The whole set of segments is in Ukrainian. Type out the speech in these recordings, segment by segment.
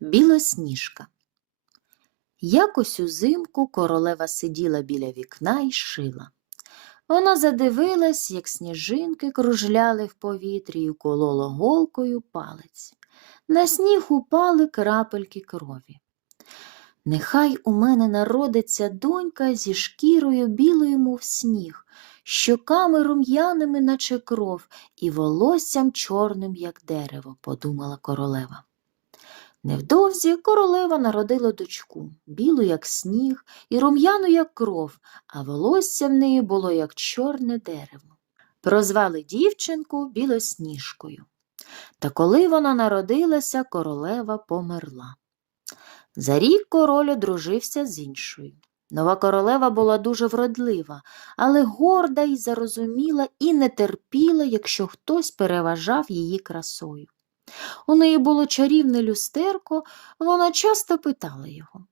Білосніжка. Якось узимку королева сиділа біля вікна і шила. Вона задивилась, як сніжинки кружляли в повітрі і кололо голкою палець. На сніг упали крапельки крові. Нехай у мене народиться донька зі шкірою білою, мов сніг, щоками рум'яними, наче кров, і волоссям чорним, як дерево, подумала королева. Невдовзі королева народила дочку, білу, як сніг, і рум'яну, як кров, а волосся в неї було, як чорне дерево. Прозвали дівчинку білосніжкою. Та коли вона народилася, королева померла. За рік король одружився з іншою. Нова королева була дуже вродлива, але горда й зарозуміла і не терпіла, якщо хтось переважав її красою. У неї було чарівне люстерко, вона часто питала його.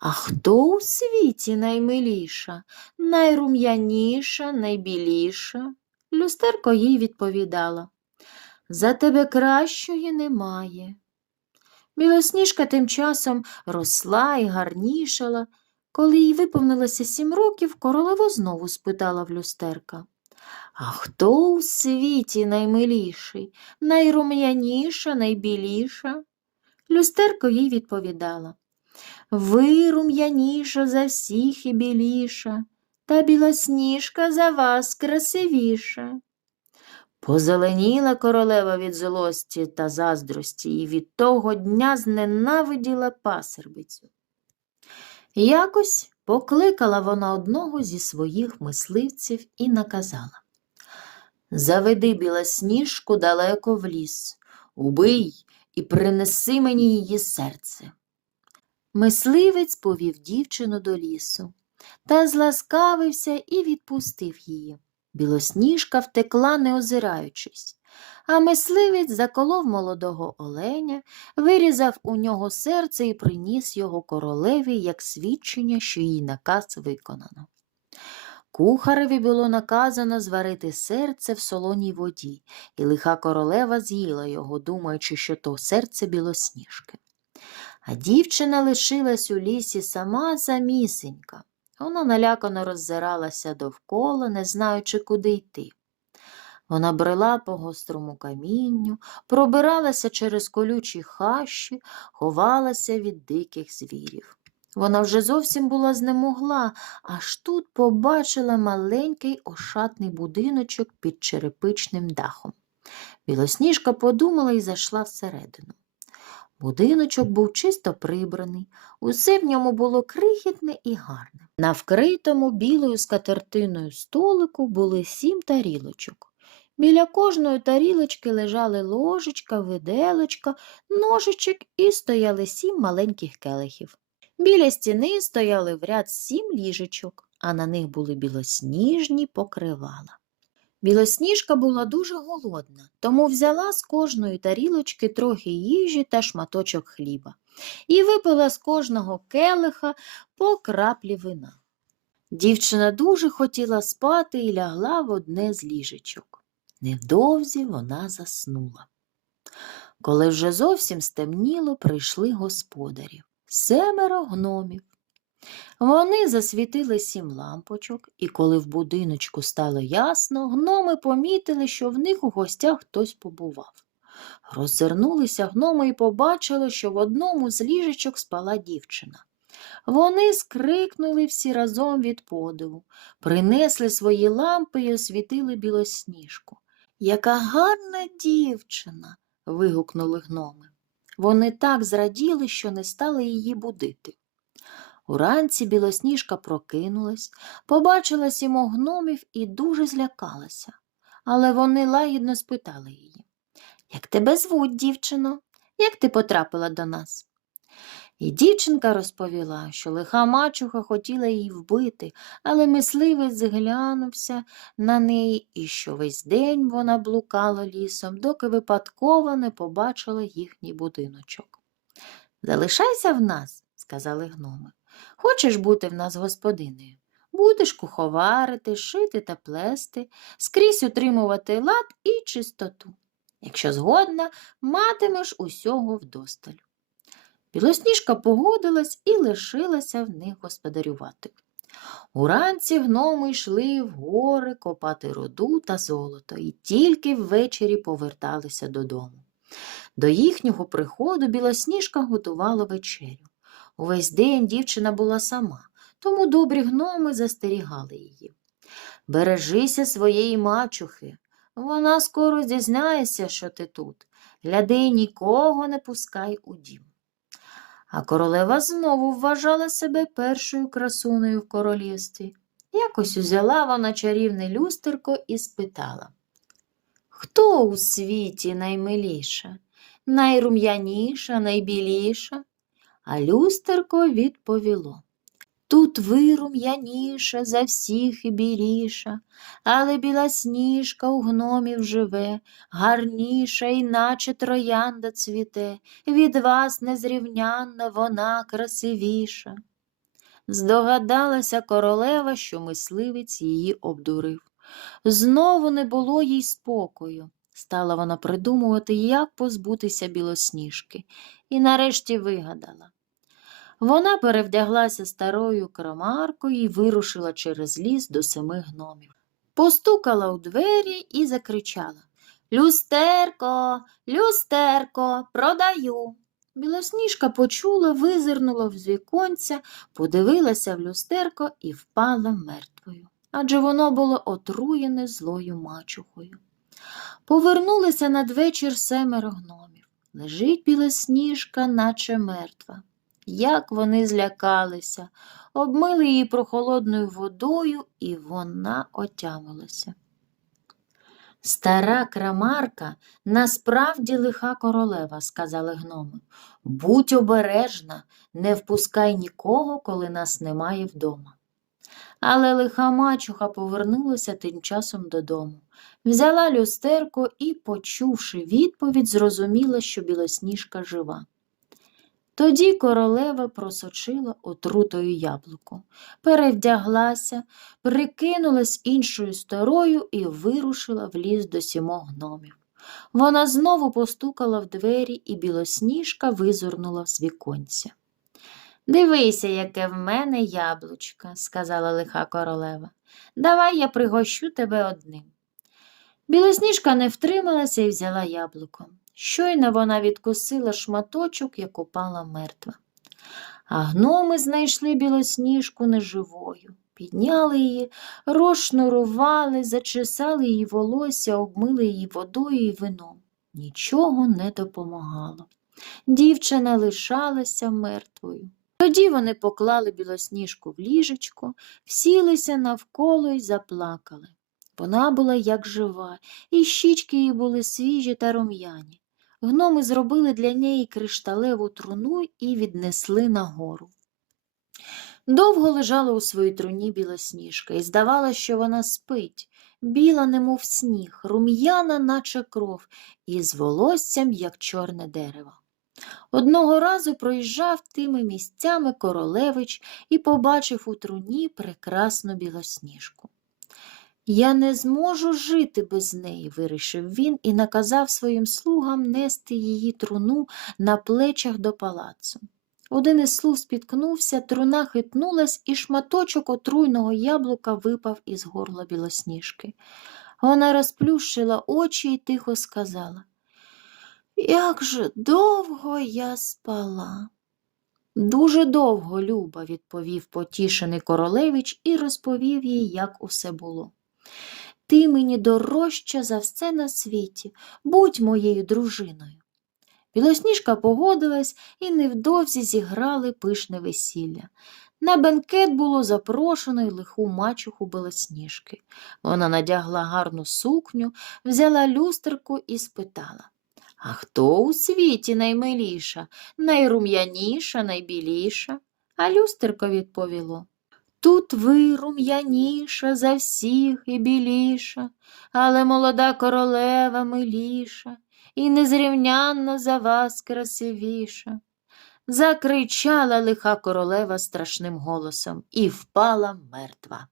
А хто у світі наймиліша, найрум'яніша, найбіліша? Люстерко їй відповідала. За тебе кращої немає. Білосніжка тим часом росла і гарнішала. Коли їй виповнилося сім років, королева знову спитала в люстерка. А хто у світі наймиліший, найрум'яніша, найбіліша? Люстерко їй відповідала. Ви рум'яніша за всіх і біліша, та білосніжка за вас красивіша. Позеленіла королева від злості та заздрості і від того дня зненавиділа пасербицю. Якось покликала вона одного зі своїх мисливців і наказала Заведи білосніжку далеко в ліс, убий і принеси мені її серце. Мисливець повів дівчину до лісу та зласкавився і відпустив її. Білосніжка втекла, не озираючись, а мисливець заколов молодого оленя, вирізав у нього серце і приніс його королеві як свідчення, що її наказ виконано. Кухареві було наказано зварити серце в солоній воді, і лиха королева з'їла його, думаючи, що то серце білосніжки. А дівчина лишилась у лісі сама самісенька. Вона налякано роззиралася довкола, не знаючи, куди йти. Вона брела по гострому камінню, пробиралася через колючі хащі, ховалася від диких звірів. Вона вже зовсім була знемогла, аж тут побачила маленький ошатний будиночок під черепичним дахом. Білосніжка подумала і зайшла всередину. Будиночок був чисто прибраний, усе в ньому було крихітне і гарне. На вкритому білою скатертиною столику були сім тарілочок. Біля кожної тарілочки лежали ложечка, виделочка, ножичок і стояли сім маленьких келихів. Біля стіни стояли в ряд сім ліжечок, а на них були білосніжні покривала. Білосніжка була дуже голодна, тому взяла з кожної тарілочки трохи їжі та шматочок хліба і випила з кожного келиха по краплі вина. Дівчина дуже хотіла спати і лягла в одне з ліжечок. Невдовзі вона заснула. Коли вже зовсім стемніло, прийшли господарі семеро гномів. Вони засвітили сім лампочок, і коли в будиночку стало ясно, гноми помітили, що в них у гостях хтось побував. Роззирнулися гноми і побачили, що в одному з ліжечок спала дівчина. Вони скрикнули всі разом від подиву, принесли свої лампи і освітили білосніжку. Яка гарна дівчина. вигукнули гноми. Вони так зраділи, що не стали її будити. Уранці білосніжка прокинулась, побачила сімох гномів і дуже злякалася. Але вони лагідно спитали її Як тебе звуть, дівчино? Як ти потрапила до нас? І дівчинка розповіла, що лиха мачуха хотіла її вбити, але мисливець зглянувся на неї і що весь день вона блукала лісом, доки випадково не побачила їхній будиночок. Залишайся в нас, сказали гноми. Хочеш бути в нас господинею? Будеш куховарити, шити та плести, скрізь утримувати лад і чистоту. Якщо згодна, матимеш усього вдосталь. Білосніжка погодилась і лишилася в них господарювати. Уранці гноми йшли в гори копати руду та золото і тільки ввечері поверталися додому. До їхнього приходу білосніжка готувала вечерю. Увесь день дівчина була сама, тому добрі гноми застерігали її. Бережися своєї мачухи, вона скоро дізнається, що ти тут. Гляди, нікого не пускай у дім. А королева знову вважала себе першою красунею в королівстві. Якось узяла вона чарівне люстерко і спитала Хто у світі наймиліша, найрум'яніша, найбіліша? А люстерко відповіло Тут ви рум'яніша за всіх і біліша, але білосніжка у гномів живе, гарніша, іначе троянда цвіте, від вас незрівнянна вона красивіша. Здогадалася королева, що мисливець її обдурив. Знову не було їй спокою. Стала вона придумувати, як позбутися білосніжки, і нарешті вигадала. Вона перевдяглася старою крамаркою і вирушила через ліс до семи гномів. Постукала у двері і закричала Люстерко, люстерко, продаю. Білосніжка почула, визирнула з віконця, подивилася в люстерко і впала мертвою, адже воно було отруєне злою мачухою. Повернулися надвечір семеро гномів. Лежить білосніжка, наче мертва. Як вони злякалися, обмили її прохолодною водою, і вона отямилася. Стара крамарка насправді лиха королева, сказали гноми. Будь обережна, не впускай нікого, коли нас немає вдома. Але лиха мачуха повернулася тим часом додому, взяла люстерко і, почувши відповідь, зрозуміла, що білосніжка жива. Тоді королева просочила отрутою яблуко, перевдяглася, прикинулась іншою старою і вирушила в ліс до сімох гномів. Вона знову постукала в двері, і білосніжка визирнула з віконця. Дивися, яке в мене яблучко, сказала лиха королева. Давай я пригощу тебе одним. Білосніжка не втрималася і взяла яблуко. Щойно вона відкусила шматочок, як упала мертва. А гноми знайшли білосніжку неживою, підняли її, розшнурували, зачесали її волосся, обмили її водою і вином. Нічого не допомагало. Дівчина лишалася мертвою. Тоді вони поклали білосніжку в ліжечко, всілися навколо і заплакали. Вона була як жива, і щічки її були свіжі та рум'яні. Гноми зробили для неї кришталеву труну і віднесли нагору. Довго лежала у своїй труні білосніжка, і здавалося, що вона спить, біла, немов сніг, рум'яна, наче кров, і з волоссям, як чорне дерево. Одного разу проїжджав тими місцями королевич і побачив у труні прекрасну білосніжку. Я не зможу жити без неї, вирішив він і наказав своїм слугам нести її труну на плечах до палацу. Один із слуг спіткнувся, труна хитнулась, і шматочок отруйного яблука випав із горла білосніжки. Вона розплющила очі і тихо сказала Як же довго я спала. Дуже довго, Люба, відповів потішений королевич і розповів їй, як усе було. Ти мені дорожча за все на світі, будь моєю дружиною. Білосніжка погодилась і невдовзі зіграли пишне весілля. На бенкет було запрошено й лиху мачуху Білосніжки. Вона надягла гарну сукню, взяла люстерку і спитала А хто у світі наймиліша, найрум'яніша, найбіліша? А люстерко відповіло Тут ви рум'яніша за всіх і біліша, але молода королева миліша, і незрівнянно за вас красивіша. Закричала лиха королева страшним голосом і впала мертва.